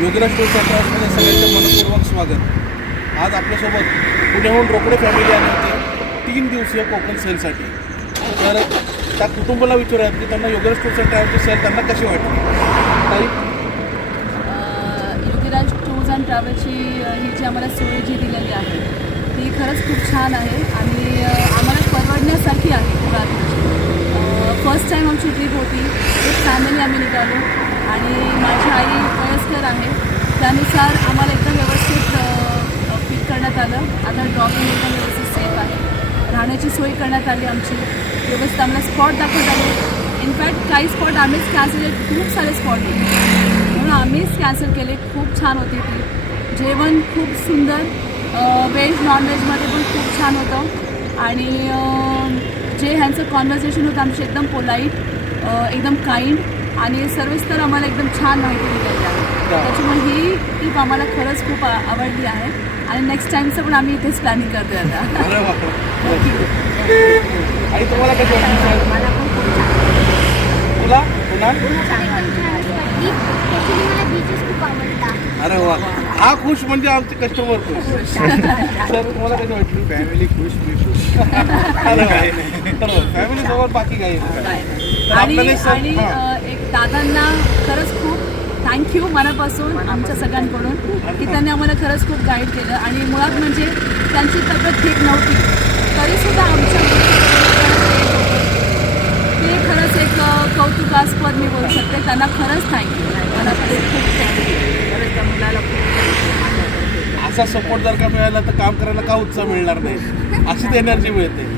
Yogiraj tours and ट्रॅव्हल्समध्ये सगळ्यांचं मनपूर्वक स्वागत. आज आपल्यासोबत पुण्याहून रोकडे फॅमिली आली होती 3 दिवसीय कोकण सेलसाठी. तर त्या कुटुंबाला विचारूयात की त्यांना योगीराज टूर्स अँड ट्रॅव्हल्सची सेल त्यांना कशी वाटली. ताई, योगीराज टूर्स अँड ट्रॅव्हल्सची ही जी आम्हाला सोय जी दिलेली आहे ती खरंच खूप छान आहे आणि आम्हाला परवडण्यासारखी आहे. फर्स्ट टाईम आमची ट्रीप होती. एक फॅमिली आम्ही निघालो आणि माझी आई वयस्कर आहे, त्यानुसार आम्हाला एकदम व्यवस्थित पिक करण्यात आलं. आता ड्रॉपिंग एकदम व्यवस्थित सेफ आहे. राहण्याची सोय करण्यात आली आमची व्यवस्थित. आम्हाला स्पॉट दाखवत आले. इनफॅक्ट काही स्पॉट आम्हीच कॅन्सल केले, खूप सारे स्पॉट होते म्हणून आम्हीच कॅन्सल केले. खूप छान होती ती. जेवण खूप सुंदर, व्हेज नॉनव्हेजमध्ये पण खूप छान होतं आणि जे ह्यांचं कॉन्व्हर्सेशन होतं आमची एकदम पोलाईट, एकदम काइंड आणि सर्विस्तर आम्हाला एकदम छान माहिती दिलेली आहे. त्याच्यामुळे ही ट्रीप आम्हाला खरंच खूप आवडली आहे आणि नेक्स्ट टाईमचं पण आम्ही इथेच प्लॅनिंग करतोय आता. अरे बापरे. आणि तुम्हाला कशी वाटली? मला पण खूप छान तुला पुन्हा? मला बीचेस खूप आवडतात. अरे वा, हा खुश म्हणजे आमचे कस्टमर खुश. सर, तुम्हाला कशी वाटली? फॅमिली खुश, मी खुश. अरे वा, फॅमिली सोबत बाकी काही नाही. तर आणि आपल्याला आणि एक दादांना खरंच खूप थँक्यू मनापासून आमच्या सगळ्यांकडून की त्यांनी आम्हाला खरंच खूप गाईड केलं आणि मुळात म्हणजे त्यांची तब्येत ठीक नव्हती तरीसुद्धा आमच्या ते खरंच एक कौतुकास्पद मी बोलू शकते. त्यांना खरंच थँक्यू. मला खरंच खूप थँक्यू. खरंच त्या मुलाला खूप असा सपोर्ट जर का मिळाला तर काम करायला का उत्साह मिळणार नाही, अशीच एनर्जी मिळते.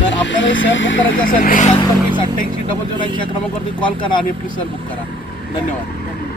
तर आपल्याला सेल बुक करायचं असेल तर 725-88-0080 या क्रमांकावरती कॉल करा आणि आपली सेल बुक करा. धन्यवाद.